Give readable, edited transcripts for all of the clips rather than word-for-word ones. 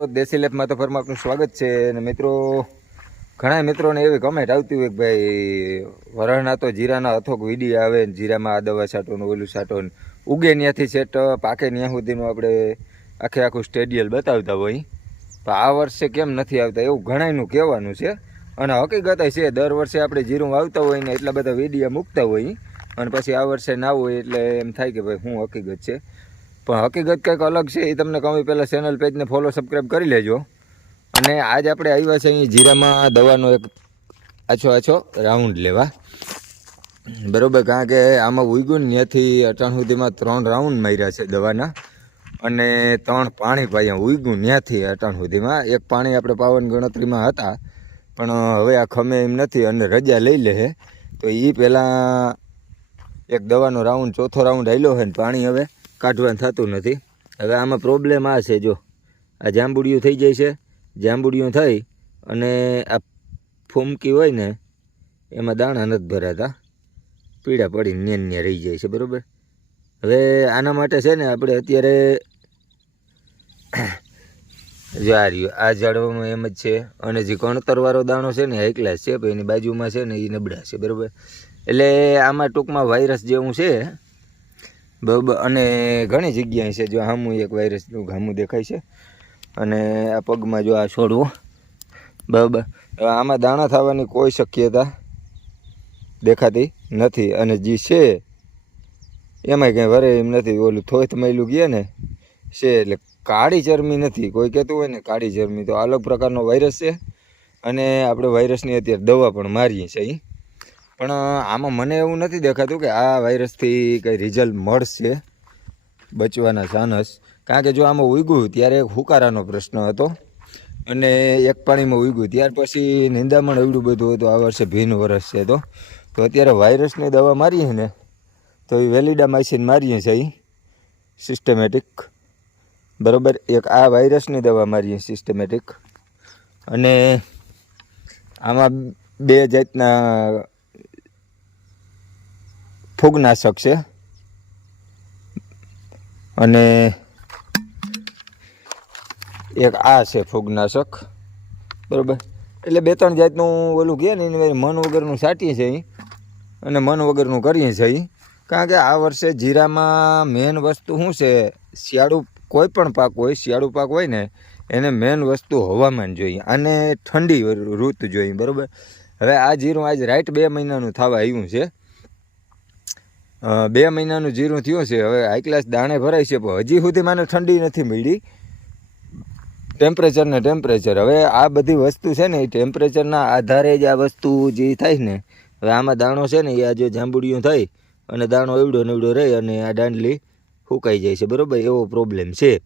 દેશી લેફમાં તો ફરમાં આપનું સ્વાગત છે અને મિત્રો ઘણા મિત્રોને એવી કમેન્ટ આવતી હોય કે ભાઈ વરણના તો જીરાના અથોક વિડીયો આવે ને જીરામાં આ દવા છાંટો ને ઓલું છાંટો ને ઉગે ત્યાંથી સેટ પાકે ત્યાં સુધીનું આપણે આખું સ્ટેડિયલ બતાવતા હોય. તો આ વર્ષે કેમ નથી આવતા એવું ઘણાયનું કહેવાનું છે અને હકીકત છે દર વર્ષે આપણે જીરું વાવતા હોય ને એટલા બધા વિડીયો મૂકતા હોય અને પછી આ વર્ષે ના હોય એટલે એમ થાય કે ભાઈ શું હકીકત છે. પણ હકીકત કંઈક અલગ છે એ તમને કહું પહેલાં ચેનલ પેજને ફોલો સબસ્ક્રાઈબ કરી લેજો. અને આજ આપણે આવ્યા છે અહીં જીરામાં દવાનો એક આછો રાઉન્ડ લેવા બરાબર. કારણ કે આમાં ઉઈગું ત્યાંથી અટાણ સુધીમાં 3 રાઉન્ડ માર્યા છે દવાના અને 3 પાણી પાયા ઉઈગું ત્યાંથી અટાણ સુધીમાં. એક પાણી આપણે પાવાની ગણતરીમાં હતા પણ હવે આ ખમે એમ નથી અને રજા લઈ લે છે. તો એ પહેલાં એક દવાનો રાઉન્ડ ચોથો રાઉન્ડ હાલ્યો છે ને પાણી હવે કાઢવાનું થતું નથી. હવે આમાં પ્રોબ્લેમ આ છે, જો આ જાંબુડિયું થઈ જાય છે, જાંબુડિયું થઈ અને આ ફૂમકી હોય ને એમાં દાણા નથી ભરાતા, પીળા પડીને ન્યા રહી જાય છે બરાબર. હવે આના માટે છે ને આપણે અત્યારે જો આ રહ્યું આ ઝાડવામાં એમ જ છે અને જે કણતરવાળો દાણો છે ને હાઈ ક્લાસ છે, પણ એની બાજુમાં છે ને એ નબળા છે બરાબર. એટલે આમાં ટૂંકમાં વાયરસ જેવું છે બરાબર. અને ઘણી જગ્યાએ છે, જો સામું એક વાયરસનું ગામું દેખાય છે અને આ પગમાં જો આ છોડવું બરાબર. આમાં દાણા થવાની કોઈ શક્યતા દેખાતી નથી અને જે છે એમાંય કંઈ વરે એમ નથી. ઓલું થોત મેલું ગયા ને છે એટલે કાળી ચરમી નથી. કોઈ કહેતું હોય ને કાળી ચરમી, તો અલગ પ્રકારનો વાયરસ છે અને આપણે વાયરસની અત્યારે દવા પણ મારીએ છીએ. પણ આમાં મને એવું નથી દેખાતું કે આ વાયરસથી કંઈ રિઝલ્ટ મળશે બચવાના ચાન્સ. કારણ કે જો આમાં ઉગ્યું ત્યારે એક હુકારાનો પ્રશ્ન હતો અને એક પાણીમાં ઉગ્યું ત્યાર પછી નિંદામણ એવડું બધું હતું. આ વર્ષે ભીન વરસ છે તો અત્યારે વાયરસની દવા મારીએ ને તો એ વેલિડામાઇસિન મારીએ છીએ સિસ્ટમેટિક બરાબર. એક આ વાયરસની દવા મારીએ સિસ્ટમેટિક અને આમાં 2 જાતના ફૂગનાશક છે અને એક આ છે ફૂગનાશક બરાબર. એટલે 2-3 જાતનું ઓલું કહે ને એને મન વગરનું છાંટીએ છીએ અને મન વગરનું કરીએ છીએ. કારણ કે આ વર્ષે જીરામાં મેન વસ્તુ શું છે, શિયાળુ કોઈ પણ પાક હોય, શિયાળુ પાક હોય ને એને મેન વસ્તુ હવામાન જોઈએ અને ઠંડી ઋતુ જોઈએ બરાબર. હવે આ જીરું આજ રાઈટ 2 મહિનાનું થવા આવ્યું છે. 2 મહિનાનું જીરું થયું છે. હવે હાઈ ક્લાસ દાણે ભરાય છે પણ હજી સુધી મને ઠંડી નથી મળી. ટેમ્પરેચર હવે આ બધી વસ્તુ છે ને એ ટેમ્પરેચરના આધારે જ આ વસ્તુ જે થાય ને. હવે આમાં દાણો છે ને એ આ જો જાંબુડિયું થઈ અને દાણો એવડો નેવડો રહે અને આ દાંડલી ફૂંકાઈ જાય છે બરાબર. એવો પ્રોબ્લેમ છે.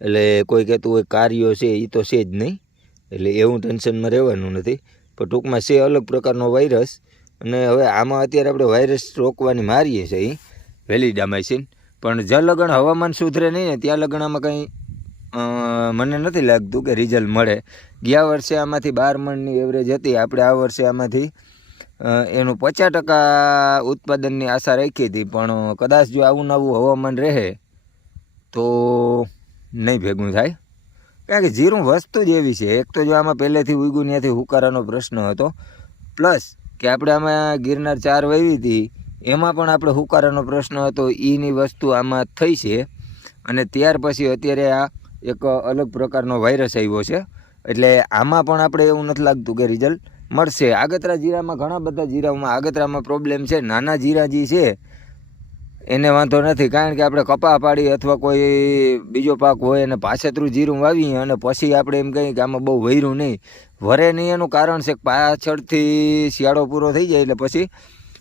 એટલે કોઈ કહેતું હોય કાર્યો છે એ તો છે જ નહીં, એટલે એવું ટેન્શનમાં રહેવાનું નથી. પણ ટૂંકમાં છે અલગ પ્રકારનો વાયરસ અને હવે આમાં અત્યારે આપણે વાયરસ રોકવાની મારીએ છીએ વેલિડામાઇસિન. પણ જ્યાં લગન હવામાન સુધરે નહીં ને ત્યાં લગન આમાં કંઈ મને નથી લાગતું કે રિઝલ્ટ મળે. ગયા વર્ષે આમાંથી 12 મણની એવરેજ હતી, આપણે આ વર્ષે આમાંથી એનું 50% ઉત્પાદનની આશા રાખી હતી. પણ કદાચ જો આવું નવું હવામાન રહે તો નહીં ભેગું થાય. કારણ કે જીરું વસ્તુ જ એવી છે, એક તો જો આમાં પહેલેથી ઉગ્યું ત્યાંથી હુકારાનો પ્રશ્ન હતો, પ્લસ કે આપણે આમાં ગિરનાર 4 વાવી હતી એમાં પણ આપણે હુકારાનો પ્રશ્ન હતો. એની વસ્તુ આમાં થઈ છે અને ત્યાર પછી અત્યારે આ એક અલગ પ્રકારનો વાયરસ આવ્યો છે. એટલે આમાં પણ આપણે એવું નથી લાગતું કે રિઝલ્ટ મળશે. આગતરા જીરામાં ઘણા બધા જીરામાં આગતરામાં પ્રોબ્લેમ છે. નાના જીરા જે છે એને વાંધો નથી, કારણ કે આપણે કપા પાડી અથવા કોઈ બીજો પાક હોય અને પાછતરું જીરું વાવીએ અને પછી આપણે એમ કહીએ કે આમાં બહુ વૈરું નહીં વરે નહીં. એનું કારણ છે કે પાછળથી શિયાળો પૂરો થઈ જાય એટલે પછી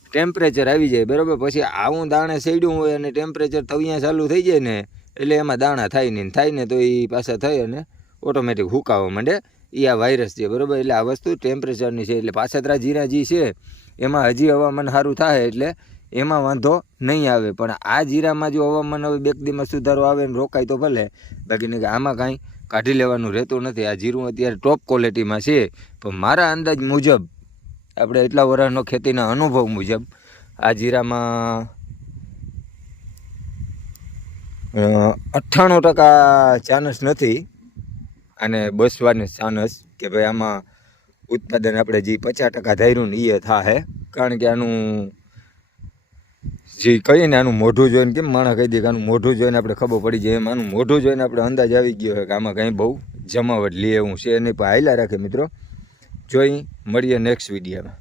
ટેમ્પરેચર આવી જાય બરાબર. પછી આવું દાણે સેડ્યું હોય અને ટેમ્પરેચર તવિયા ચાલુ થઈ જાય ને એટલે એમાં દાણા થાય ને તો એ પાછા થઈ અને ઓટોમેટિક હુકાવા માંડે. એ આ વાયરસ છે બરાબર. એટલે આ વસ્તુ ટેમ્પરેચરની છે. એટલે પાછતરા જીરા જે છે એમાં હજી હવામાન સારું થાય એટલે એમાં વાંધો નહીં આવે. પણ આ જીરામાં જો હવામાન હવે 2 દીમાં સુધારો આવે ને રોકાય તો ભલે, બાકીને આમાં કાંઈ કાઢી લેવાનું રહેતું નથી. આ જીરું અત્યારે ટોપ ક્વોલિટીમાં છે. પણ મારા અંદાજ મુજબ આપણે એટલા વર્ષનો ખેતીના અનુભવ મુજબ આ જીરામાં 98% ચાન્સ નથી આને બસવાની ચાન્સ કે ભાઈ આમાં ઉત્પાદન આપણે જે 50% ધાર્યું ને એ થાય. કારણ કે આનું જે કહીએ ને આનું મોઢું જોઈને કેમ માણસ કહી દે કે આનું મોઢું જોઈને આપણે ખબર પડી જાય, એમ આનું મોઢું જોઈને આપણે અંદાજ આવી ગયો હોય કે આમાં કંઈ બહુ જમાવટ લે એવું છે નહીં. પણ હાલ્યા રાખે મિત્રો, જોઈ મળીએ નેક્સ્ટ વિડીયોમાં.